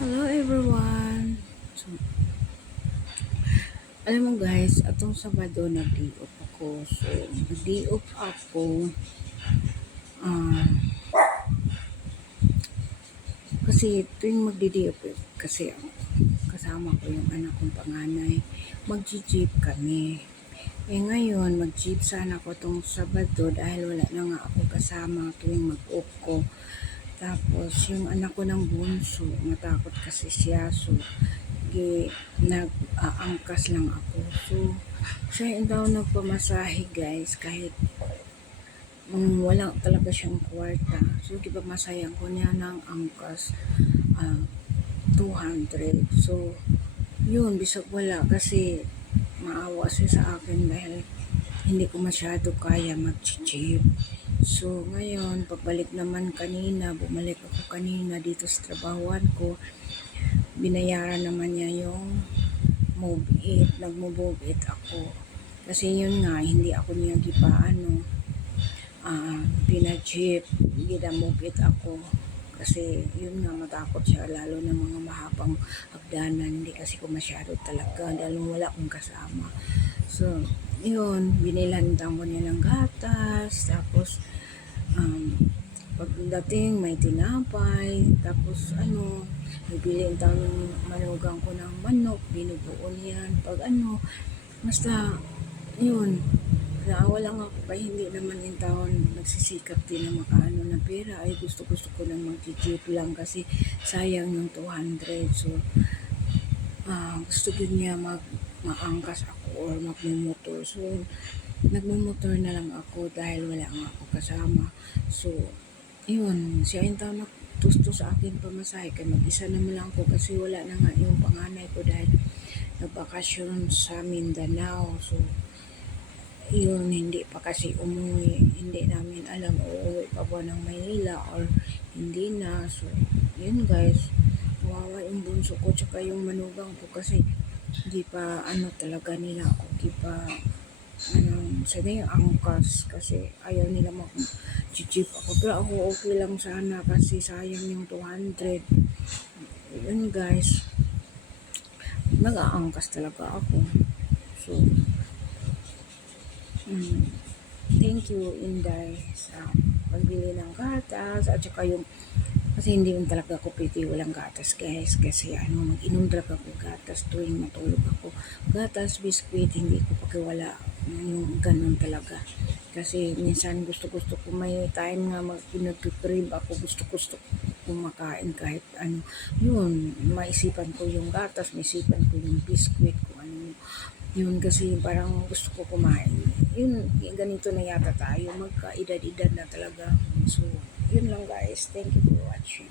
Hello everyone! So, alam mo guys, atong Sabado nag-day off ako. So, nag-day off ako. ah Kasi tuwing magdi-day off, kasi kasama ko yung anak kong panganay. Mag-jeep kami. Ngayon, mag-jeep sana ako tong Sabado dahil wala na nga ako kasama tuwing mag-off ko. Tapos, yung anak ko ng bunso, matakot kasi siya. So, nag-aangkas lang ako. So, siya yung daw nagpamasahe guys, kahit wala talaga siyang kwarta. So, masayang ko niya ng angkas, 200. So, yun, bisag wala kasi maawa siya sa akin dahil hindi ko masyado kaya mag-jeep. So, ngayon, pagbalik naman kanina, bumalik ako kanina dito sa trabahoan ko, binayaran naman niya yung move it, nag-move it ako. Kasi yun nga, hindi ako niya pina-jeep, gina-move it ako. Kasi yun nga, matakot siya, lalo na mga mahabang hagdanan. Hindi kasi ko masyado talaga, dahil wala akong kasama. So, yun, binilhan ko niya ng gatas, tapos, pagdating may tinapay, tapos bibili tayo ng manugang ko ng manok, binubuo niyan, basta, yun, naawa lang ako kaya hindi naman yung taon nagsisikap din na makaano ng pera, ay gusto ko lang mag-jeep lang kasi sayang yung 200, so, gusto din niya maangkas ako or magmumotor, so, nagmumotor na lang ako dahil wala nga ako kasama. So, yun, siya yung tao nagtusto sa akin pamasahe. Kaya mag-isa naman lang ako kasi wala na nga yung panganay ko dahil nagbakasyon sa Mindanao. So, yun, hindi pa kasi umuwi. Hindi namin alam uuwi pa ba ng Maynila or hindi na. So, yun guys, kawawa yung bunso ko tsaka yung manugang ko kasi di pa talaga nila ako, di pa sana yung angkas kasi ayaw nila mag-jeep ako. Pero ako okay lang sana kasi sayang yung 200. Yun guys, nag-aangkas talaga ako. So, thank you Inday sa pagbili ng gatas at saka yung kasi hindi rin talaga ako pwede walang gatas guys kasi mag-inom talaga ako gatas tuwing matulog ako. Gatas, biskwit, hindi ko pakiwala yung ganun talaga. Kasi minsan gusto ko may time nga nagpiprib ako, gusto kumakain kahit yun, maisipan ko yung gatas, maisipan ko yung biskwit, kung ano yun kasi parang gusto ko kumain. Yun, ganito na yata tayo, magkaedad-edad na talaga. So, yun lang guys. Thank you for watching.